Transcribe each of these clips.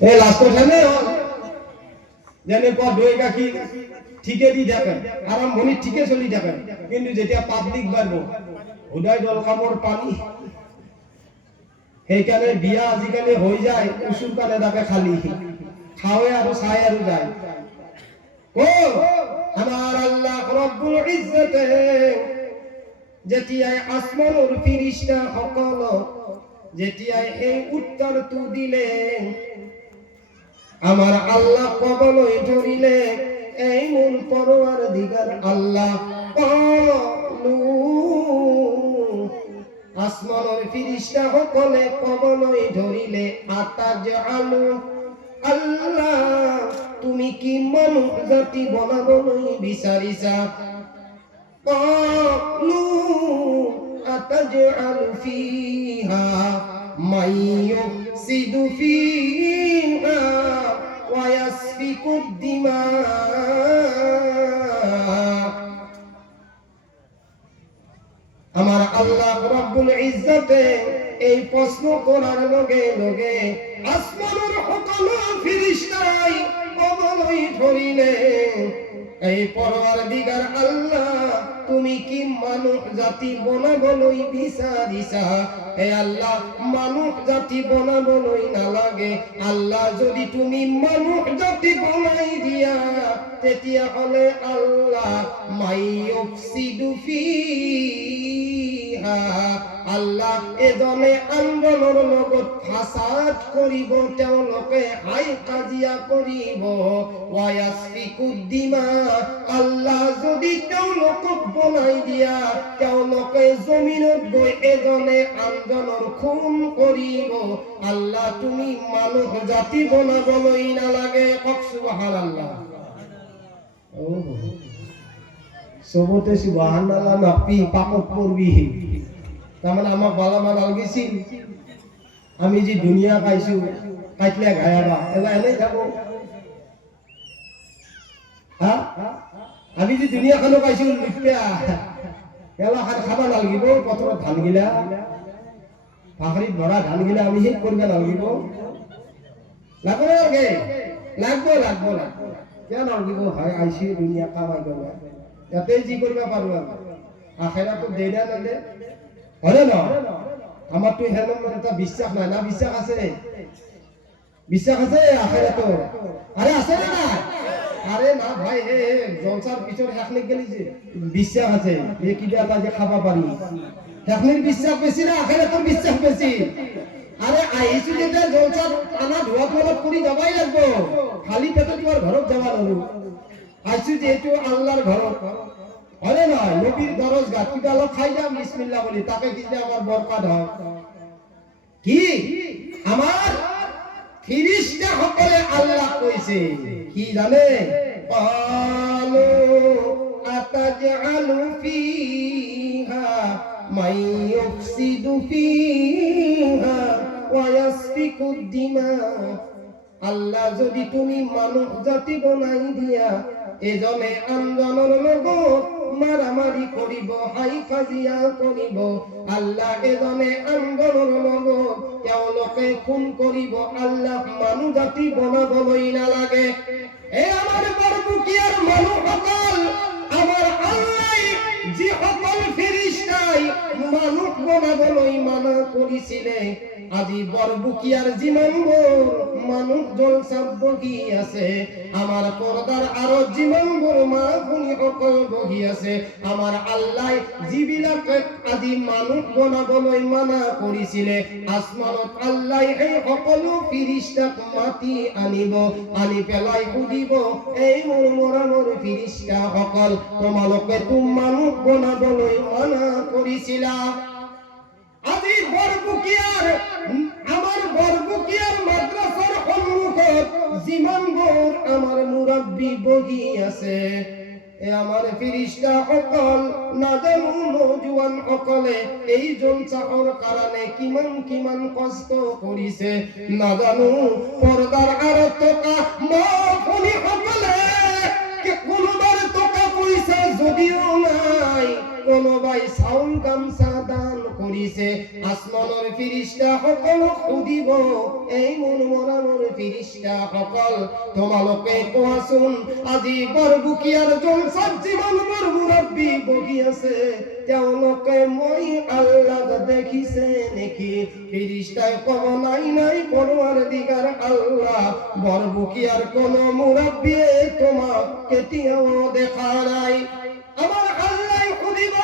এই লাস্ট ঠানে জানে পর দইকা কি ঠিকই দি থাকে আরাম মনি ঠিকই চলি থাকে কিন্তু যেতিয়া পাবলিক বাড়বো উদয় দল কাপড় পানি সেইকাৰণে বিয়া আজিকালি হৈ যায় উচুৰ কানে দাকে খালি খাওয়ে আৰু চাই আৰু যায় ও আমার আল্লাহ রব্বুল ইজ্জতে যেতিয়াই আসমানৰ ফিরিস্তা সকল যেতিয়াই এই উত্তৰটো দিলে আমার আল্লাহ কবলই ধরিলে এই মূল পরওয়ারদিগার আল্লাহ কলু আসমানের ফিরিস্তা সকলে কবলই ধরিলে আতাজআলু আল্লাহ তুমি কি মানুষ জাতি বনাবলৈ বিচাৰিছা কলু আতাজআলু ফিহা মাইয়ুফসিদু ফিহা ওয়া ইয়াসফিকুদ দিমা আমার আল্লাহ রব্বুল ইজ্জতে এই প্রশ্ন করার লগে লগে আসমানের সকল ফেরেশতাই কবলই ধরিলে এই পরওয়ারদিগার আল্লাহ তুমি কি মানুষ জাতি বনাবলৈ বিচাৰিছা হে আল্লাহ মানুষ জাতি বনাবলৈ নালাগে আল্লাহ যদি তুমি মানুষ জাতি বনাই দিয়া তেতিয়া হলে আল্লাহ মাইয়ুফসিদু ফিহা আল্লাহ এজনে আন্দোলনৰ লগত ফাসাদ কৰিব তেওঁলোকে হাই কাজিয়া কৰিব ওয়া ইয়াসফিকুদ দিমা আল্লাহ যদি তেওঁলোকক বনাই দিয়া তেওঁলোকে জমিনত গৈ এজনে আনজনৰ খুন কৰিব আল্লাহ তুমি মানুহ জাতি বনাবলৈ নালাগে কক সুবহানাল্লাহ ও সবতে সুবহানাল্লাহ নাপি পাপত পড়বি তারমানে আমাক বালা মান আলগিছিল আমি যে দুনিয়া পাইছো কাটলে গায়াবা এলা এনে যাব হ্যাঁ আমি যে দুনিয়া খানো পাইছো লিপিয়া এলা খাবা নালগিব পথর ধান গিলা ফাখরিত ভরা ধান গিলা আমি শেষ করবে নালগিব লাগবে লাগে লাগবে লাগবে লাগবে কেন নালগিব হয় আইছি দুনিয়া কামাই করবা যাতে জি করবা পারবা আখেরাতো দেনা নালে হরে না আমার তো হেমন একটা বিশ্বাস নাই না বিশ্বাস আছে আখেরাতো আরে আছে না আরে না ভাই হে জলসার পিছর হেখনে গেলি যে বিশ্বাস আছে এ কিবা এটা যে খাবা পারি হেখনির বিশ্বাস বেশি না আখেরাতর বিশ্বাস বেশি আরে আইছি যেটা জলসার টানা ধোয়া ফলত করি যাবাই লাগবো খালি পেটে তোমার ঘরত যাবা নলু আইছি যেহেতু আল্লাহর ঘরত আরে না নবীর দরজগা কিবা লোক খাই যাম বিসমিল্লাহ বলি তাকে কি যে আমার বরকত হয় কি আমার ফেরেশতা সকলে আল্লাহ কইছে কি জানে ক্বালু আতাজআলু ফিহা মাইয়ুফসিদু ফিহা ওয়া ইয়াসফিকুদ দিমা আল্লাহ যদি তুমি মানুষ জাতি বনাই দিয়া এজনে আন্দোলনৰ লগত মারামারি করিব হাই কাজিয়া করিব আল্লাহ এজনে আন্দোলনৰ লগত তেওঁলোকে খুন করিব আল্লাহ মানুহ জাতি বনাবলৈ নালাগে এ আমার বৰবুকিয়াৰ মানুহসকল আমার আল্লাহ যি সকল ফেরেশতাই মানুহ বনাবলৈ মানা কৰিছিলে আজি বৰবুকিয়াৰ যিমানবোৰ মানুহ জলসাত বহি আছে আমার পর্দার আরো জীবনবোৰ মা ভনী সকল বহি আছে আমার আল্লাহ যিবিলাকে আজি মানুহ বনাবলৈ মানা কৰিছিলে আসমানত আল্লাহ এই সকলো ফেরেশতাক মাতি আনিব আনি পেলাই সুধিব এই মোৰ ফেরেশতা সকল তোমালোকে মানুহ বনাবলৈ মানা কৰিছিলা আজি বৰবুকিয়াৰ আমার বৰবুকিয়াৰ মাদ্রাসাৰ সন্মুখত যিমানবোৰ আমার মুরব্বী বহি আছে এ আমার ফেরেশতা সকল নাজানো নওজোয়ান সকলে এই জলসাৰ কাৰণে কিমান কষ্ট কৰিছে নাজানো পৰ্দাৰ আঁৰত থকা মা ভনী সকলে কোনোবাৰ টকা পইচা যদিও নাই কোনোবাই চাউল গামছা দান কৰি সুধিছে আসমানৰ ফিৰিষ্টা সকলক সুধিব এই মোৰ মৰা মোৰ ফিৰিষ্টা সকল তোমালোকে কোৱাচোন আজি বৰবুকিয়াৰ জলসাত যিমানবোৰ মুৰব্বী বহি আছে তেওঁলোকে মই আল্লাহক দেখিছে নেকি ফিৰিষ্টাই ক'ব নাই নাই পৰৱাৰদিগাৰ আল্লাহ বৰবুকিয়াৰ কোনো মুৰব্বীয়ে তোমাক কেতিয়াও দেখা নাই আমার আল্লাহ খুদিব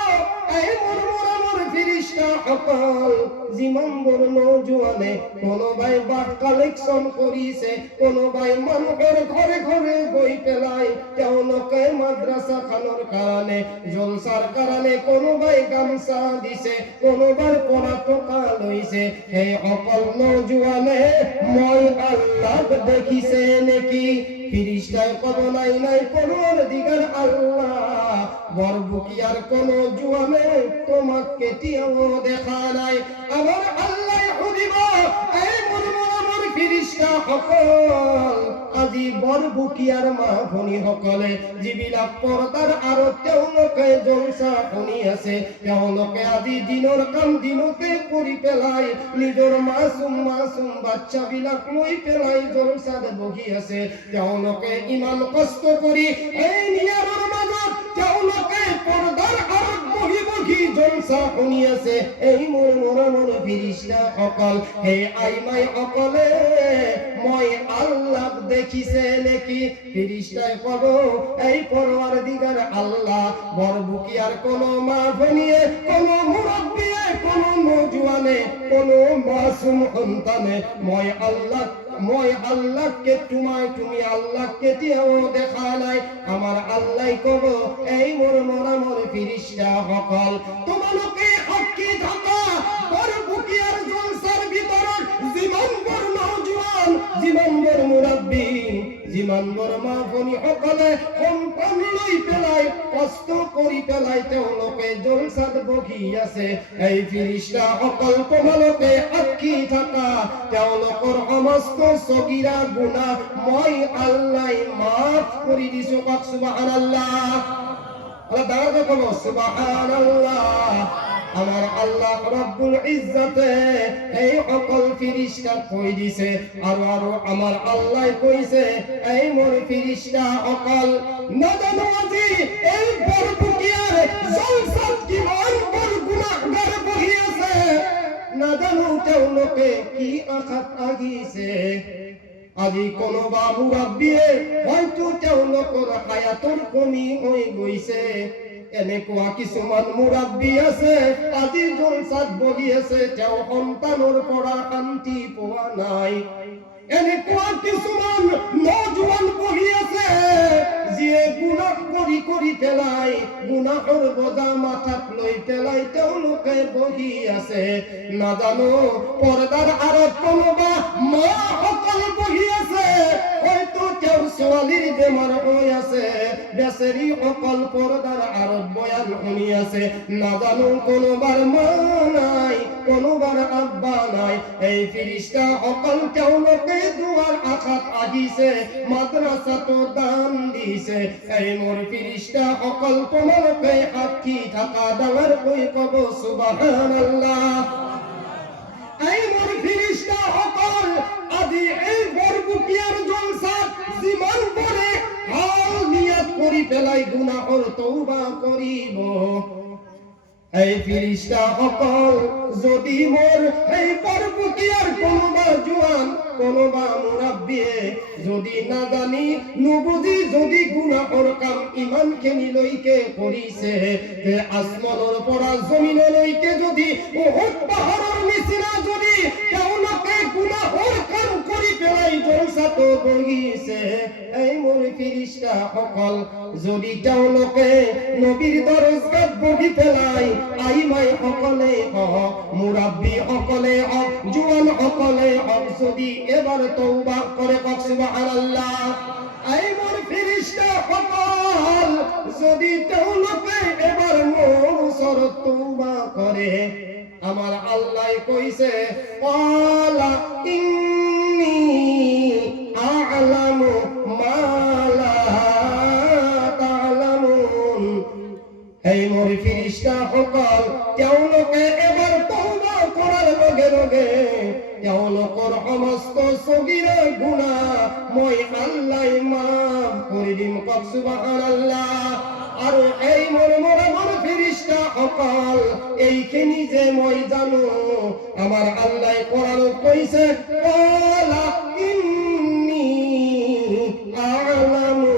এই মুরমুর ফিরিস্তা সকল জীবন বর্ণ জুয়ানে কোনোবাই বাট কালেকশন করিছে কোনোবাই মানুহৰ ঘৰে ঘৰে গৈ পেলাই তেওঁলোকে মাদ্ৰাসা খানৰ কাৰণে জলসাৰ কাৰণে কোনোবাই গামছা দিছে কোনোবাৰ পৰা টকা লৈছে সেই সকল নজুৱানে মই আল্লাহক দেখিছে নেকি ফিরিস্তাই কব নাই নাই পরওয়ারদিগার আল্লাহ বরবুকিয়ার কোন জুয়ানে তোমাক কেতিয়াও দেখা নাই আমার আল্লাহ সুধিব এই মুরমুর ফিরিস্তা সকল আজি বৰবুকিয়াৰ মা ভনী সকলে যিবিলাক পৰ্দাৰ আৰু তেওঁলোকে জলসা শুনি আছে তেওঁলোকে আজি দিনৰ কাম দিনতে কৰি পেলাই নিজৰ মাসুম বাচ্চাবিলাক লৈ পেলাই জলসাত বহি আছে তেওঁলোকে ইমান কষ্ট কৰি এই নিয়াৰৰ মাজত তেওঁলোকে পৰ্দাৰ আঁৰত বহি বহি জলসা শুনি আছে এই মোৰ মৰমৰ ফিৰিস্তা সকল হে আইমাই সকলে মই আল্লাহক দেখিছে নেকি ফিরিস্তায় কব এই পরওয়ারদিগার আল্লাহ বরবুকিয়ার কোন মা ভনিয়ে কোন মুরব্বিয়ে কোন নজওয়ানে কোন মাসুম সন্তানে মই আল্লাহকে তুমি আল্লাহ কেতিয়াও দেখা নাই আমার আল্লাহ কব এই মোর মরামর ফিরিস্তা সকল তোমালোকে সাক্ষী থাকা বরবুকিয়ার জলসার ভিতৰত যিমানবোৰ নজওয়ান যিমানবোৰ মুৰব্বী যিমানবোৰ মা ভনী সকলে সন্তান লৈ পেলাই কষ্ট কৰি পেলাই তেওঁলোকে জলসাত বহি আছে এই ফিৰিস্তা সকল তোমালোকে সাক্ষী থাকা তেওঁলোকৰ সমস্ত সগীৰা গুনাহ মই আল্লাহ মাফ কৰি দিছো কওক সুবহানাল্লাহ আল্লাহ দাঁড়াতে কব সুবহানাল্লাহ আমার আল্লাহ রব্বুল ইজ্জতে এই সকল ফিরিস্তা কই দিছে আৰু আমার আল্লাহ কইছে এই মোর ফিরিস্তা সকল নাজানো আজি এই বৰবুকিয়ার জলসাত কিমান বড় গুনাহগার বহি আছে নাজানো তেওঁলোকে কি আঘাত লাগিছে আজি কোনোবা মুৰব্বীয়ে হয়তো তেওঁলোকৰ হায়াতৰ কমি হৈ গৈছে এনেকুৱা কিছুমান মুৰব্বী আছে আজি জলসাত বহি আছে তেওঁ সন্তানৰ পৰা শান্তি পোৱা নাই এনেকুৱা কিছুমান নজওয়ান বহি আছে যিয়ে গুনাহ কৰি পেলাই গুনাহৰ বোজা মাথাত লৈ পেলাই তেওঁলোকে বহি আছে নাজানো পৰ্দাৰ আঁৰত কোনোবা মা সকল বহি আছে হয়তো তেওঁৰ ছোৱালীৰ বেমাৰ হৈ আছে বেচেৰী সকল পৰ্দাৰ আঁৰত বয়ান শুনি আছে নাজানো কোনোবাৰ মা নাই কোনোবাৰ আব্বা নাই এই ফিৰিস্তা সকল তেওঁলোকে দুৱাৰ আশাত আহিছে মাদ্ৰাসাতো দান দিছে এই মোৰ ফিৰিস্তা সকল তোমালোকে সাক্ষী থাকা ডাঙৰকৈ কব সুবহানাল্লাহ এই মোৰ ফিৰিস্তা সকল আজি এই বৰবুকিয়াৰ জলসাত যিমান পাৰে ভাল নিয়ত কৰি পেলাই গুনাহৰ তওবা কৰিব এই ফিরিস্তা সকল যদি মোর এই বরবুকিয়ার কোনোবা জোয়ান কোনোবা মুরব্বিয়ে যদি না জানি নুবুজি যদি গুনাহৰ কাম ইমানখিনি লৈকে কৰিছে তে আসমানৰ পৰা জমিনলৈকে যদি বহুত পাহাৰৰ নিচিনা যদি তেওঁলোকে গুনাহৰ কাম কৰি পেলাই জলসাতো বহিছে এই মোৰ ফিরিস্তা সকল যদি তেওঁলোকে নবীৰ দৰজগাত বহি পেলাই আইমাই সকলে হওক মুরব্বী সকলে হওক জোয়ান সকলে হওক যদি এবার তওবা করে কওক সুবহানাল্লাহ এই মোর ফিরিস্তা সকল যদি তেওঁলোকে এবার মোর ওচৰত তওবা করে আমার আল্লাহ কইছে ক্বালা ইন্নী আ'লামু মা লা তা'লামুন এই মোর ফিরিস্তা সকল তেওঁলোকে এবার সগীরা গুনাহ মই আল্লাহ মাফ করে দিম কক সুবহানাল্লাহ আৰু এই মোৰ ফেরেশতা সকল এইখিনি যে মই জানো আমার আল্লাহ কোরআনত কইছে ওয়ালা ইন্নী আ'লামু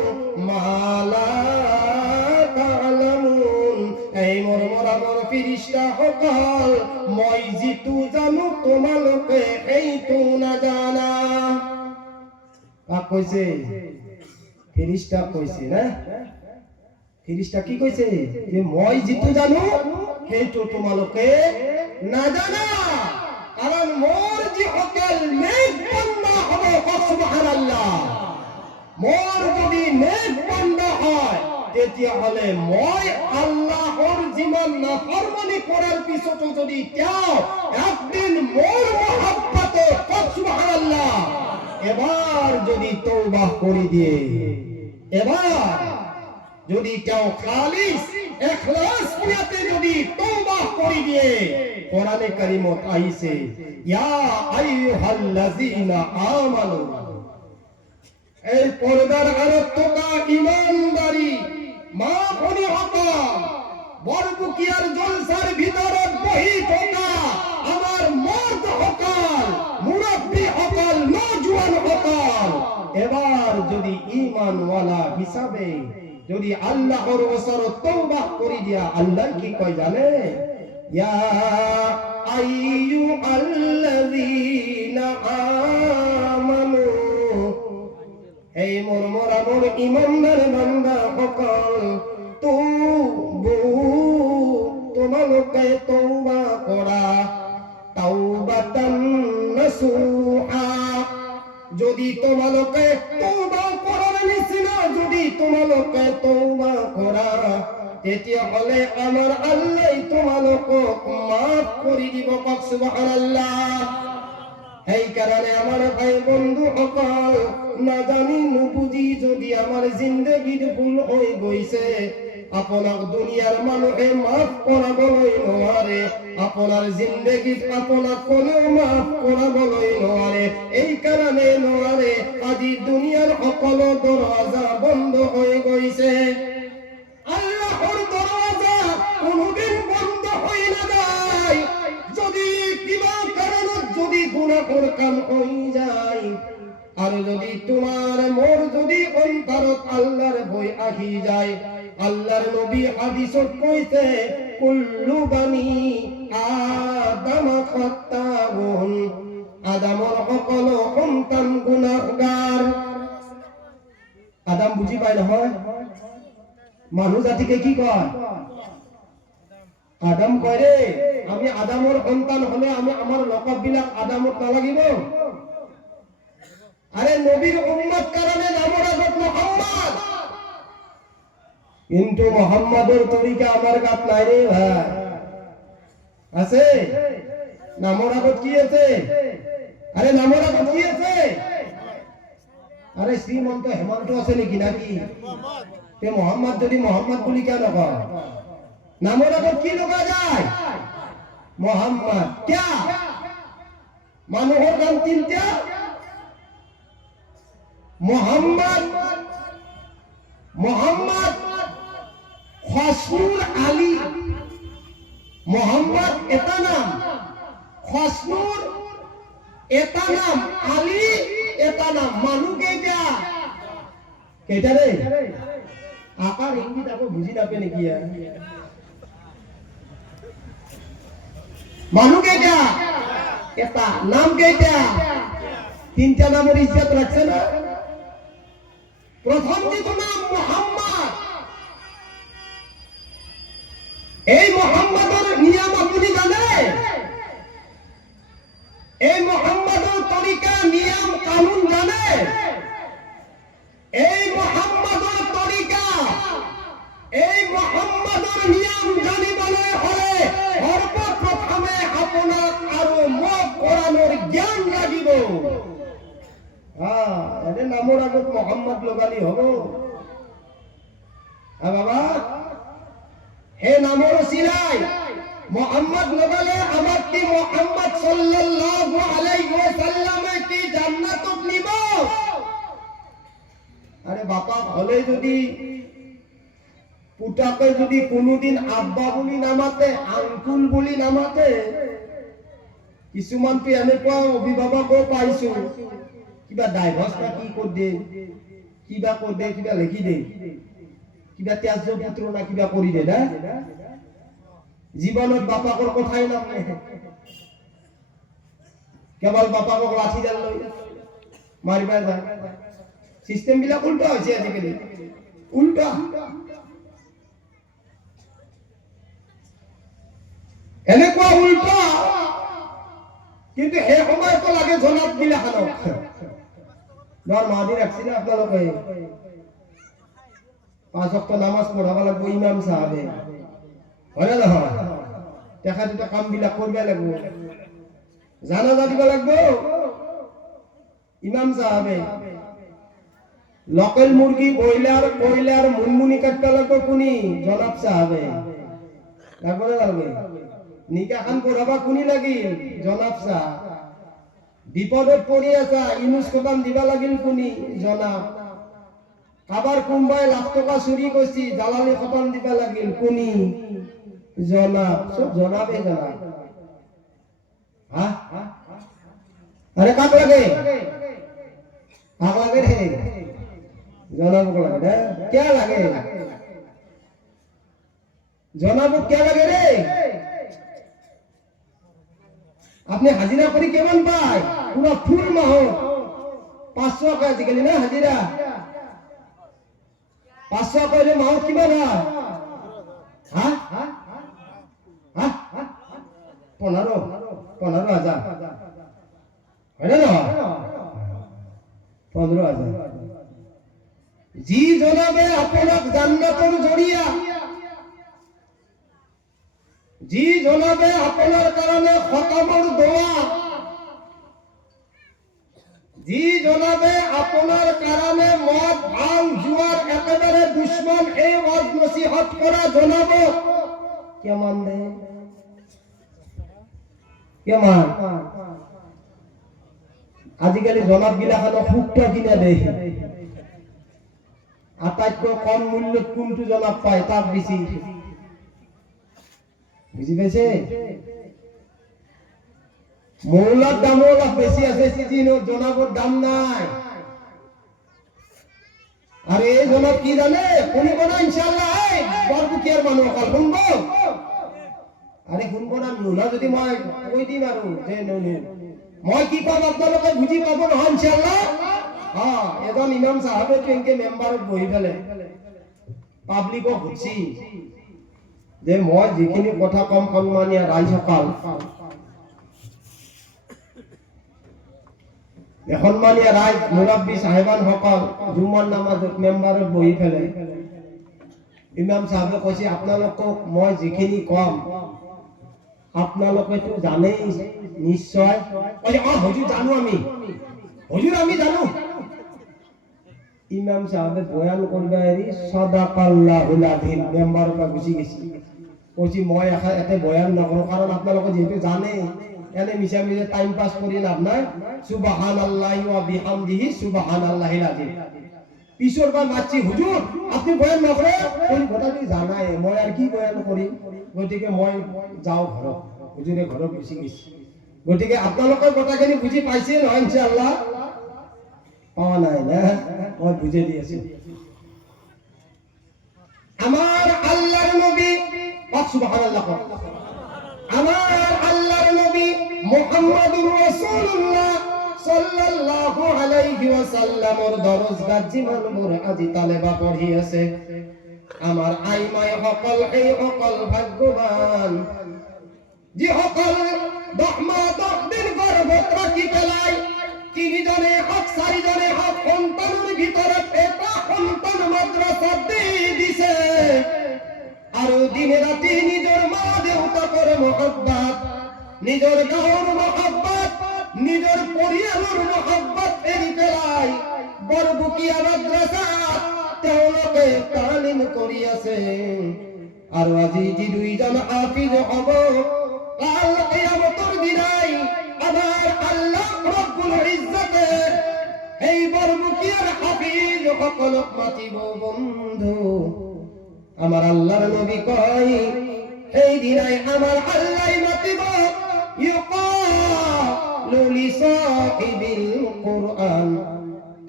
মা লা তা'লামুন এই মোৰ ফেরেশতা সকল মই যিটো জানো তোমালোকে এইটো নাজানা কাক কইছে ফেরেশতা কইছে না ফেরেশতা কি কইছে যে মই যিটো জানো সেইটো তোমালোকে নাজানা কারণ মোর যে সকল নেক বান্দা হবে সুবহানাল্লাহ মোর যদি নেক বান্দা হয় তেতিয়াহলে মই আল্লাহর জীবন নাফরমানি করার পিছতো যদি কেউ একদিন মোর মহব্বতে সুবহানাল্লাহ এবার যদি তওবা করে দিয়ে এবার যদি কেউ খালিস ইখলাস নিয়তে যদি তওবা করে দিয়ে কোরআনে কারীমত আইছে ইয়া আইয়ুহাল্লাযীনা আমানু এই পর্দার আরতটা ইমানদারি মা বনি হকাম বরবুকিয়ার জলসার ভিতরে বহি ঢোকা আমার মর্দ হকাল মুরব্বি হকাল নওজোয়ান হকাল এবার যদি ঈমানওয়ালা হিসাবে যদি আল্লাহর ওসরত তওবা করি দিয়া আল্লাহ কি কয় জানে ইয়া আইয়ুহাল্লাযীনা আমানু এই মোর ইমানদার বান্দা সকল তোমালোকে তওবা করা তাওবাতান নাসুহা যদি তোমালোকে তওবা করার নিচিনা যদি তোমালোকে তওবা করা তেতিয়াহলে আমার আল্লাহ তোমালোকক মাফ করে দিব সুবহানাল্লাহ এই কারণে আমার ভাই বন্ধু সকল না জানি নুবুঝি যদি আমার জিন্দগির ভুল হয়ে গইছে আপনার দুনিয়ার মানুষে মাফ করাবলৈ নোৱাৰে আপনার জিন্দগিত আপনার কোনেও মাফ করাবলৈ নোৱাৰে এই কারণে নোৱাৰে আজি দুনিয়ার সকল দরজা বন্ধ হয়ে গইছে আল্লাহর দরজা কোনদিন বন্ধ হই না যায় যদি কিবা কারণত যদি গুনাহর কাম হই যায় আর যদি তোমার মোর যদি অন্তরত আল্লাহর ভয় আহি যায় আল্লাহর নবী হাদিসত কইছে কুল্লু বানি আদম খাত্তাউন আদমর সকল সন্তান গুনাহগার আদম বুঝি পায় নহয় মানুহ জাতিকে কি কয় আদম কয় রে আমি আদমৰ সন্তান হলে আমি আমার লকব বিলাক আদমত নালাগিব আরে নবীর উম্মত কারণে নামের আগত মুহাম্মদ কিন্তু মুহাম্মাদের তরিকা আমার গাত নাই রে ভাই আছে নামের আগত কি আছে আরে নামের আগত কি আছে আরে শ্রীমন্ত হেমন্ত আছে নাকি নাকি তে মুহাম্মদ যদি মুহাম্মদ বলি কেন কয় নামের আগত কি লগা যায় মুহাম্মদ क्या মানুহৰ নাম তিনটা মোহাম্মদ খসরুল আলী মোহাম্মদ এটা নাম খসরুল এটা নাম আলী এটা নাম মানুহ কেইটা রে আকার ইংগিত আকৌ বুঝি নাপে নেকি মানুহ কেইটা এটা নাম কেইটা তিনটা নামের ইজ্জত রাখছে না প্রথম যেটা নাম মুহাম্মদ এই মুহাম্মদের নিয়ম আপনি জানে এই মুহাম্মদের তরিকা নিয়ম কানুন জানে এই মুহাম্মদের তরিকা এই মুহাম্মদের নিয়ম জানিবলৈ হলে সর্বপ্রথমে আপোনাক আৰু মোক কোরআনৰ জ্ঞান লাগিব এনে নামৰ আগত মোহাম্মদ লগালি হব বাবা হে নামৰ চিলাই মোহাম্মদ নবলে আমার কি মোহাম্মদ সাল্লাল্লাহু আলাইহি ওয়াসাল্লামে কি জান্নাতত নিব? আরে বাবা হলে যদি পুটাকে যদি কোনোদিন আব্বা বুলি নামাতে, আঙ্কুল বুলি নামাতে, কিছুমানতো এনেকুৱা অভিভাৱকো পাইছো কিবা ডাইভৰ্চ না কি কৰি দে, কিবা কৰি দে, কিবা লিখি দে, কিবা ত্যাজ্য পুত্ৰ না কিবা কৰি দে না, জীৱনত বাপাকৰ কথাই নামে, কেৱল বাপাকক লাঠিডাল লৈ মাৰিবা যায়। চিষ্টেম বিলাক উল্টা হৈছে আজিকালি, উল্টা। এনেকুৱা উল্টা, কিন্তু সেই সময়তো লাগে জনাব বিলাখানক। ধৰ মাদি ৰাখছিলে আপোনালোকে 5 ওয়াক্ত নামাজ পঢ়াব লাগিব ইমাম সাহেবে, হয় না নহয়? তেখেতে কাম বিলাক কৰিব লাগিব, জানাজা দিব লাগিব ইমাম সাহেবে। লোকেল মুরগি কয়লার মুনমুনি কাটতে লাগবে কোনি? জনাব সাহেবে। লাগবে না লাগবে? নিকা খান পড়াবা কোনি লাগিল? জনাব সাহেব। বিপদত পড়ি আছা ইনুস খতম দিবা লাগিল কোনি? জনাব। আবার কোনবাই লাখ টাকা চুরি করছি জালালি খতম দিবা লাগিল কোনি? জনাব। সব জনাবে জনাব। হ্যাঁ? আরে কাক লাগে? কাক লাগে রে? জনাব को लगे ना क्या लगे? जनाब क्या लगे रे? আপনি হাজিরা করি কেমন পায়? পুরো ফুল মাহ 500 টাকা আজকাল না হাজিরা 500 কইলে মাহ কিমান হয়? হ্যাঁ 15,000 হয় না? 15,000। জি জনাবে আপনার জান্নাতের জড়িয়া, জি জনাবে আপনার কারণে খতমের দোয়া, জি জনাবে আপনার কারণে মদ ভাঙ জুয়ার একেবারে দুশ্মন এই ওয়াজ নসিহত করা জনাব কেমন রে? কেমন? আজিকালি জনাব গিলাখান ফুকটা কিনা দেয়, আটাইতকৈ কম মূল্যত কোনটো জনাব পায় তাক বেশি, বুঝি পেয়েছে? মৌলার দামও অলপ বেশি আছে, জনাবর দাম নাই। আর এই জনাব কি জানে? শুনিব না ইনশাআল্লাহ? বরপুতিয়ার মানুষ অকল শুনব? আরে শুনব না নুনা যদি মই কৈ দিম আৰু যে নুনু মই কি কম আপোনালোকে বুজি পাব নহয় ইনশাআল্লাহ। এজন ইমাম সাহেবে এনেকে মেম্বাৰত বহি ফেলে পাব্লিকক সুধছি যে মই যিখিনি কথা কম সন্মানীয় ৰাইজসকল, সন্মানীয় রাইজ মুরব্বী সাহেবান সকল জুমার নামাজত মেম্বাৰত বহি ফেলে ইমাম সাহেবে কৈছে আপোনালোকক মই যিখিনি কম আপোনালোকেতো জানেই নিশ্চয়। কৈছে হুজুর জানো, আমি হুজুর আমি জানো। ইমাম সাহেবে বয়ান করবে এরি সাদাকাল্লাহুল আযীম মেম্বাৰৰ পৰা গুচি গেছি। কৈছি মই এতে বয়ান নকৰো, কারণ আপোনালোকে যেহেতু জানে এনে মিছা মিছা টাইম পাস কৰি লাভ নাই। সুবহানাল্লাহি ওয়া বিহামদিহি সুবহানাল্লাহিল আযীম। পিছৰ পৰা মাতছি হুজুর আপনি বয়ান নকৰে, কোন কথাটি জানাই মই আর কি বয়ান করি, গতিকে মই যাও ঘৰত। হুজুরে ঘৰত গুচি গেছি। গতিকে আপোনালোকৰ কথাখিনি বুজি পাইছে নহয় ইনশাআল্লাহ? পাওয়া নাই না? মই বুঝে দিয়েছি। আমার আল্লাহর নবী সুবহানাল্লাহ, আমার আল্লাহর নবী মুহাম্মদুর রাসূলুল্লাহ সাল্লাল্লাহু আলাইহি ওয়াসাল্লামের দরজগাহ জীবনভর আজি তালেবা পড়ি আছে। আমার আইমায় সকল এই সকল ভাগ্যবান যে সকল 10 দিন গর্ভত রাখি পেলাই, 3 জনে হক 4 জনে হক সন্তানের ভিতরে এটা সন্তান মাদ্রাসা দিছে। আর দিনে রাতে নিজের মা দেউতার মহব্বত, নিজের গাঁর মহব্বত, নিজের পরিবারের মহব্বত এরি পেলাই বরবুকিয়া মাদ্রাসা তেওঁলোকে তালিম কৰি আছে। আর আজি যে দুইজন হাফিজ হব কাল কিয়ামতের দিনাই আমার আল্লাহ রব্বুল ইজ্জতে এই বরমুখিয়ার হাফিজ সকলক মাতিব বন্ধু। আমার আল্লাহর নবী কয় এই দিনাই আমার আল্লাহ মাতিব ইউকালু লিসাহিবিল কুরআন,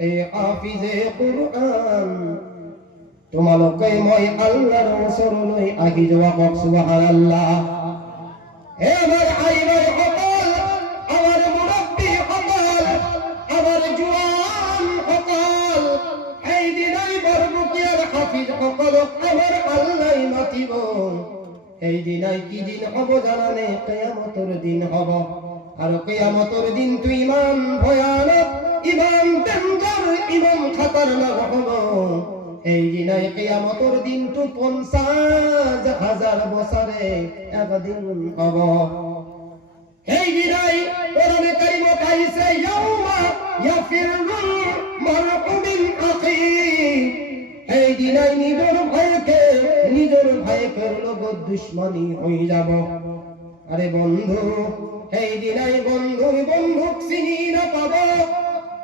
এই হাফিজে কুরআন তোমালোকে মই আল্লাহর ওচৰলৈ আহি যোৱা কওক সুবহানাল্লাহ। হে আমার আইনাই সকল, আমার মুরব্বী সকল, আমার জোয়ান সকল, এই দিনাই বরমুখিয়ার হাফিজ সকলক আমার আল্লাহ মাতিব। এই দিনাই কি দিন হব জানানে? কিয়ামতের দিন হব। আর কিয়ামতের দিন তো ইমান ভয়ানক, ইমান ডেঞ্জার, ইমান খাতারনাক হব। এই দিনাই কিয়ামতের দিন তো 50,000 বছরে একদিন হব। এই দিনাই কোরআনে কারিমে পাইছে ইয়াউমা ইয়াফিরুল মারউ মিন আখি, এই দিনাই নিজের ভাইকে লগত দুশ্মনী হয়ে যাব। আরে বন্ধু, এই দিনাই বন্ধুর বন্ধুক চিনি না পাব।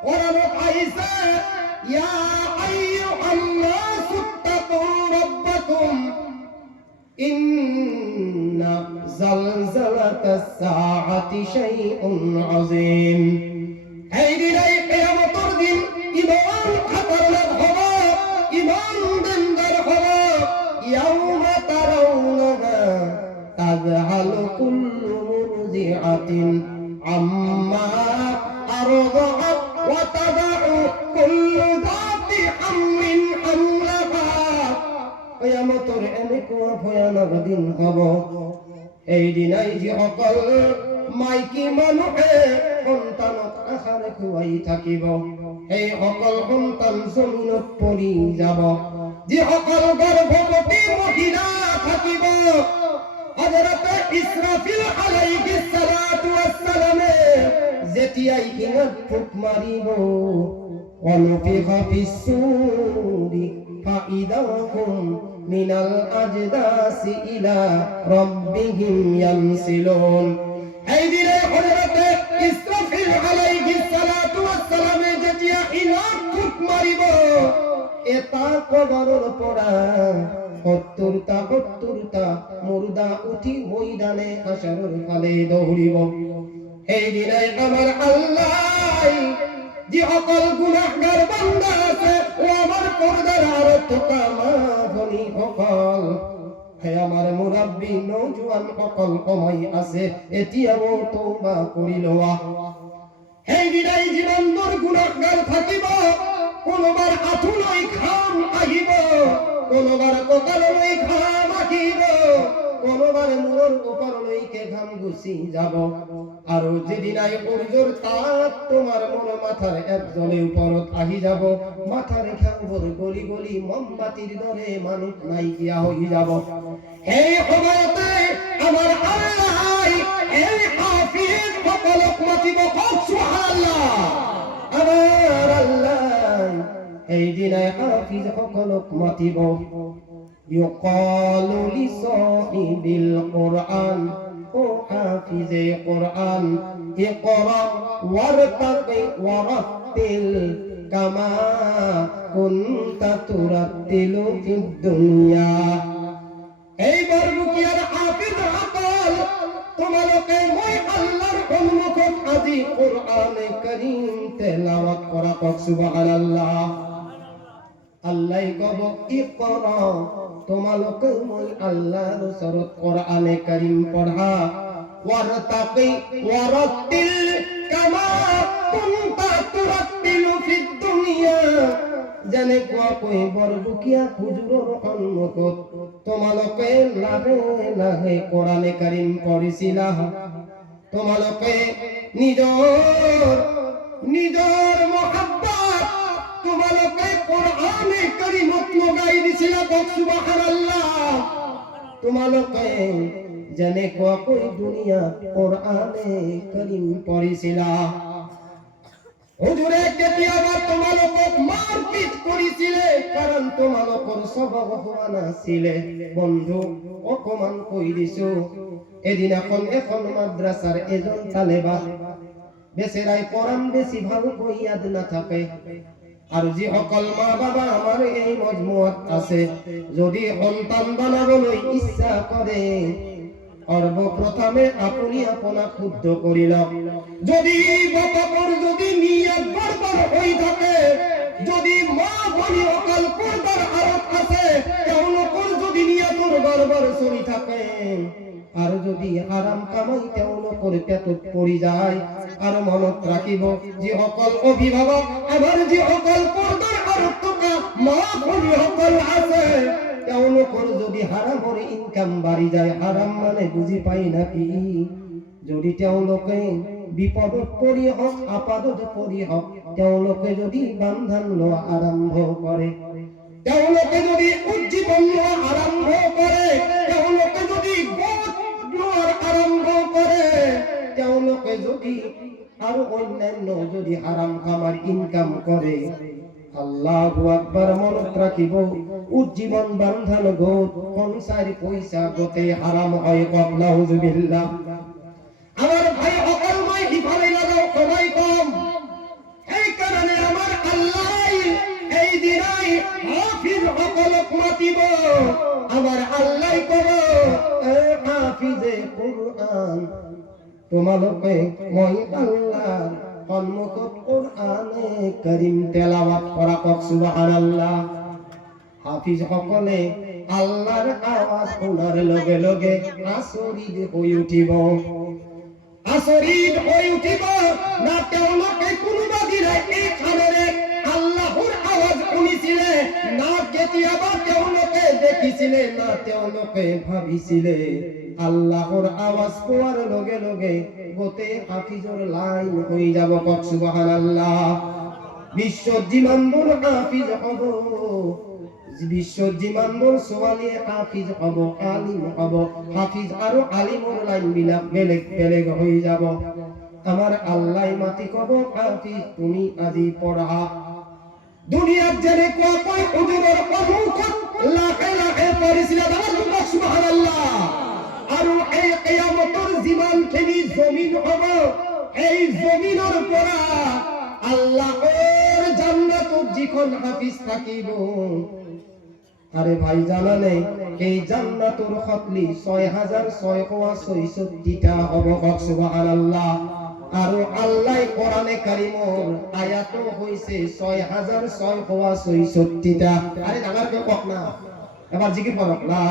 কোরআনে পাইছে ইয়া আইয়ুহান নাসু তাকু রাব্বাকুম ইন্না জালজালাতাস সাআতি শাইউন আযীম। এই দিনাই কিয়ামতের দিন ইমান খাতারনাক হবে, ইমান ডেঞ্জার হবে। ইয়াউমা তারাউনাহা তাযহালু কুল্লু মুরদিআতিন আম্মা আরদাআত ওয়া তাদাউ কুল্লু যাতি হামলিন হামলাহা। কিয়ামতের এনেকুৱা ভয়ানক দিন হব। এই দিনাই যিসকল মাইকী মানুহে সন্তানক আশাৰে খুৱাই থাকিব, সেই সকল সন্তান জমিনত পৰি যাব। যিসকল গৰ্ভৱতী মহিলা থাকিব, হযরতে ইসরাফিল আলাইহিস সালাতু ওয়াস সালামে যেতিয়াই ইঙত ফুক মাৰিব, ওয়ানুফিখা ফিস-সূরি ফাইদাহুম মিনাল আজদাসি ইলা রাব্বিহিম ইয়ানসিলুন। এই দিনে হযরতে ইসরাফিল আলাইহিস সালাতু ওয়াস সালামে যেতিয়া ইঙত ফুক মাৰিব, এটা কবরের পড়া 70টা মুর্দা উঠি ময়দানে হাসরের ফালে দৌড়িব। এই দিনে আমার আল্লাহ যে সকল গুনাহগার বান্দা আছে ও আমার পর্দার আরত কামা বনি সকল, হে আমার মুরাব্বি নওজোয়ান সকল কমাই আছে এতিয়াও তওবা কৰি লোৱা। এই দিনে জীবনভর গুনাহগার থাকিব, কোনোবার আঁঠুলৈ ঘাম আহিব, কোনোবার কঁকাললৈ ঘাম আহিব, কোনোবার মূৰৰ ওপৰলৈকে ঘাম গুচি যাব। আৰু যেদিনাই সূৰ্যৰ তাপ তোমাৰ মোৰ মাথাৰ একজনে ওপৰত আহি যাব, মাথাৰ ঘামবোৰ গলি গলি মমবাতিৰ দৰে মানুহ নাইকিয়া হৈ যাব। এই সময়তে আমাৰ আল্লাহ এই হাফিজ সকলক মাতিব, কওক সুবহানাল্লাহ। আমার আল্লাহ এই দিনে হাফিজ সকলক মাতিব, ইউকালু লিসাহিবিল কুরআন, ও হাফিজে কুরআন, ইকরা ওয়ারতাকি ওয়ারাতিল কামা কুনতা তুরাতিলু ফিদ দুনিয়া। এই বরমুখিয়ার হাফিজ সকল তোমালোকে মই আল্লাহর সম্মুখত আজি কোরআনে কারীম তেলাওয়াত করা, কওক সুবহানাল্লাহ। আল্লাহ কব ইকরা, তোমালোকে মই আল্লাহর ওচৰত কোরআনে কারীম পঢ়া, ওয়ারতাকি ওয়ারাতিল কামা কুনতা তুরাতিলু ফিদ দুনিয়া। যেনেকুৱাকৈ বৰদুখীয়া হুজুৰৰ সন্মুখত তোমালোকে লাহে লাহে কোরআনে কারীম পঢ়িছিলা, তোমালোকে নিজৰ মহব্বত তোমালোকে কোরআনে কারীমত লগাই দিছিলা, কওক সুবহানাল্লাহ। তোমালোকে যেনেকুৱাকৈ দুনিয়াত কোরআনে কারীম পঢ়িছিলা, হুজুরে কেতিয়াবা তোমালোকক মারপিট কৰিছিলে, কাৰণ তোমালোকৰ সবক হোৱা নাছিলে বন্ধু অকমান কৈ দিছো এদিন এখন মাদ্রাসার এজন তালেবা বেচেরাই পড়ান বেশি ভালকৈ ইয়াদ নাথাকে আর যে সকল মা বাবা আমার এই মজমুয়াত আছে যদি সন্তান বানাবলৈ ইচ্ছা করে সর্বপ্রথমে আপনি আপনাক শুদ্ধ কৰি লওক যদি বাপকৰ যদি নিয়ত বৰবাৰ হৈ থাকে যদি মা ভনী অকল পৰ্দাৰ আৰত আছে তেওঁলোকৰ যদি নিয়তৰ বৰবাৰ চলি থাকে আর যদি হারাম কামাই তেওঁলোকৰ পেটত পৰি যায় আর মনত ৰাখিব যে সকল অভিভাৱক আমাৰ যে সকল পৰ্দাৰ আৰত থকা মা ভনী সকল আছে তেওঁলোকৰ যদি হারামৰ ইনকাম বাঢ়ি যায় হারাম মানে বুজি পাই নাকি যদি তেওঁলোকে বিপদত পৰি হওক আপদত পৰি হওক তেওঁলোকে যদি বান্ধন লোৱা আৰম্ভ কৰে তেওঁলোকে যদি উজ্জীৱন লোৱা আৰম্ভ কৰে তেওঁলোকে যদি গোট লোৱাৰ আৰম্ভ কৰে তেওঁলোকে যদি আৰু অন্যান্য যদি হারাম কামাৰ ইনকাম কৰে আল্লাহু আকবার মনত রাখিব উজ্জীবন বান্ধন গোট সংসার পয়সা গোটে হারাম হয় নাউজুবিল্লাহ আমার ভাই সকল মই ইফালে লাগাও সময় কম এই কারণে আমার আল্লাহ এই দিনাই হাফিজ সকলক মাতিব আমার আল্লাহ কব এ হাফিজে কুরআন তোমালোকে মই আল্লাহ সম্মুখত কোরআনে কারীম তেলাওয়াত কৰা কক সুবহানাল্লাহ হাফিজ সকলে আল্লাহর আওয়াজ শোনার লগে লগে আচৰিত হৈ উঠিব না তেওঁলোকে কোনোবা দিনে এই কাণেৰে আল্লাহৰ আওয়াজ শুনিছিলে না কেতিয়াবা তেওঁলোকে দেখিছিলে না তেওঁলোকে ভাবিছিলে আল্লাহর আওয়াজ পোৱাৰ লগে লগে গোটেই হাফিজৰ লাইন হৈ যাব কক সুবহানাল্লাহ বিশ্বত যিমানবোৰ হাফিজ হ'ব বিশ্বত যিমানবোৰ ছোৱালী হাফিজ হ'ব আলিম হ'ব হাফিজ আৰু আলিমৰ লাইন বিলাক বেলেগ বেলেগ হৈ যাব আমাৰ আল্লাহ মাতি কব হাফিজ তুমি আজি পঢ়া দুনিয়াত যেনেকুৱা কৈ হুজুৰৰ সন্মুখত লাখে লাখে পঢ়িছিলে সুবহানাল্লাহ আৰু এই কিয়ামতৰ যিমানখিনি জমিন হ'ব এই জমিনৰ পৰা আল্লাহৰ জান্নাতত যিখন হাফিজ থাকিব আরে ভাই জানানে এই জান্নাতুর খতলি 6666টা হ'ব সুবহানাল্লাহ আর আল্লাহ কোরআনে কারীমর আয়াত হইছে 6666টা আরে ডাঙরকে কক না এবার জিকির করক লা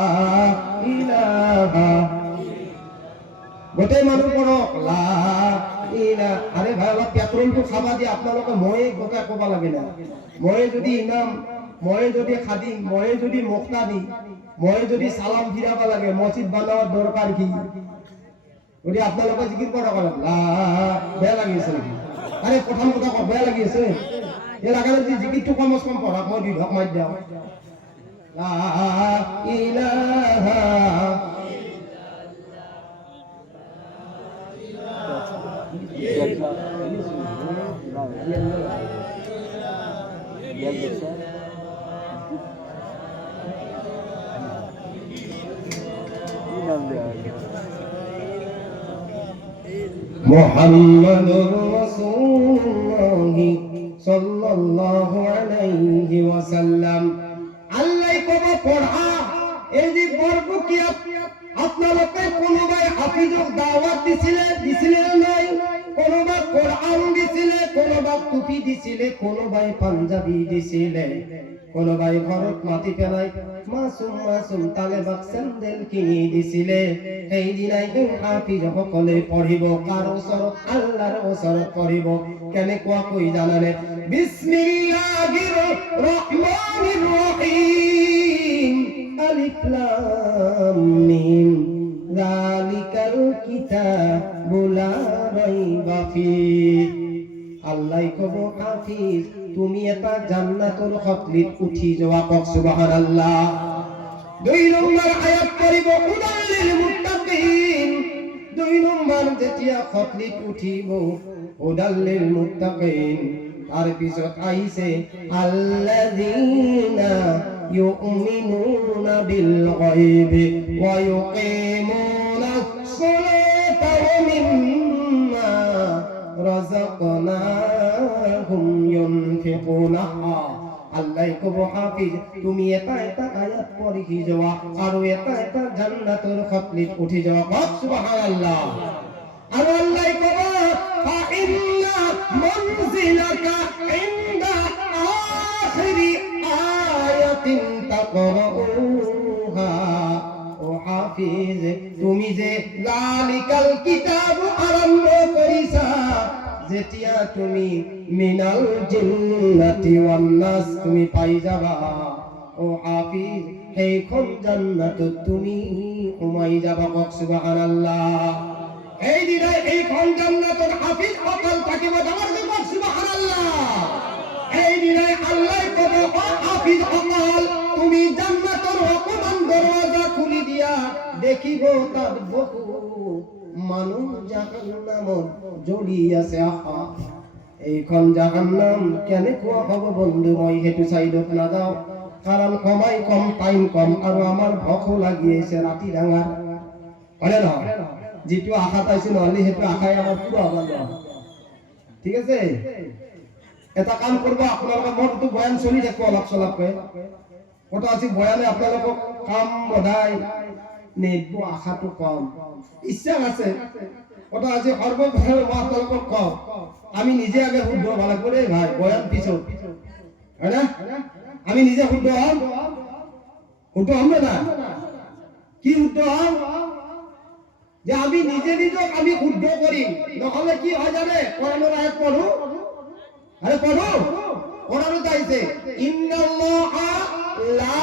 ইলাহা গোটে মানুহ পড়ক লা ইলা আরে ভাই অলপ পেট্রোলটো খাবা দি আপোনালোকে মই গোটা কবা লাগে না মই যদি ইমাম মই যদি খাদিম মই যদি মুক্তাদি মই যদি সালাম ফিরাবা লাগে মসজিদ বানাবার দরকার কি ওই আপনারা জিকির করা করা লা বেয়া লাগিছে নাকি আরে প্রথম কথা কো বেয়া লাগিছে এর আগে যদি জিকিরটো কমস কম পড়া মই বিভাগ মাই দাও লা ইলাহা মুহাম্মাদুর রাসূলুল্লাহ সাল্লাল্লাহু আলাইহি ওয়াসাল্লাম আল্লাহ কব পড়া এই যে বরবকিয়াত আপনারা কোনবাই হাফিজক দাওয়াত দিছিলে নাই কোনবা কোরআন দিছিলে কোনবা টুপি দিছিলে কোনবাই পাঞ্জাবি দিছিলে কোনবাই ঘৰত মাটি পেলাই মাসুম তালেবাক স্যান্ডেল কিনি দিছিলে এই দিনাই হাফিজ সকলে পঢ়িব কাৰ ওচৰত আল্লাহৰ ওচৰত পঢ়িব কেনেকুৱা কৈ জানানে বিসমিল্লাহিৰ ৰহমানিৰ ৰহিম আলিফ লাম মিম যালিকাল কিতাবু লা রাইবা ফিহি আল্লাহ কব হাফিজ তুমি এটা জান্নাতুল খতলিত উঠি যাওয়া কক সুবহানাল্লাহ দুই নম্বর আয়াত পড়িব হুদাল্লিল মুত্তাকিন দুই নম্বর যেতিয়া খতলিত উঠিব হুদাল্লিল মুত্তাকিন তার পিছত আইছে আল্লাযীনা ইউমিনুনা বিল গায়বি ওয়া ইউকিমুনাস সালাতা ওয়া মিম্মা রাযাকনাহুম ইউনফিকুনা। আল্লাহ কব হাফিজ তুমি এটা এটা আয়াত পড়ি যাওয়া আর এটা এটা জান্নাতের খতলিত উঠি যাওয়া। সুবহানাল্লাহ। আর আল্লাহ কব ফা ইন্না মানজিলাকা ইনদা আখিরি আয়াতিন তাকরাউহা। ও হাফিজ তুমি যে জালিকাল কিতাব আরম্ভ করিছা যেতিয়া তুমি মিনাল জিন্নাতি ওয়ান নাস তুমি পাই যাবা। ও হাফিজ সেইখন জান্নাতত তুমি সোমাই যাবা। সুবহানাল্লাহ। এই দিনাই এইখন জান্নাতত হাফিজ সকল থাকিব। সুবহানাল্লাহ। এই দিনাই আল্লাহ কব ও হাফিজ সকল তুমি জান্নাতৰ অকমান দরওয়াজা খুলি দিয়া দেখিব তাত বহু মানুহ জাহান্নামত জ্বলি আছে। আহা এইখন জাহান্নাম কেনেকুৱা হ'ব বন্ধু, মই সেইটো চাইডত নাযাওঁ কাৰণ সময় কম, টাইম কম আৰু আমাৰ ভোকো লাগি আছে ৰাতি ডাঙৰ। হয়নে নহয়? যিটো আশা পাইছো নহ'লে সেইটো আশাই আমাৰ পুৰা হ'ব নোৱাৰে। ঠিক আছে, এটা কাম কৰিব আপোনালোকে, মোৰতো বয়ান চলি থাকিব অলপ চলপকৈ কথা আছে। বয়ানে আপোনালোকক কাম বধাই নেব, আশাটো কম, ইচ্ছা আছে কথা আজি সর্বপ্রথম মই আপোনালোকক কওঁ আমি নিজে আগে শুদ্ধ হ'ব লাগিব দেই ভাই, বয়ান পিছত হয় না? আমি নিজে শুদ্ধ হম না? কি শুদ্ধ হম? যে আমি নিজে নিজক আমি শুদ্ধ করিম, নহলে কি হয় জানে? কোরআনের আয়াত পড়ো, আরে পড়ো, কোরআনে আইছে ইন্নাল্লাহা লা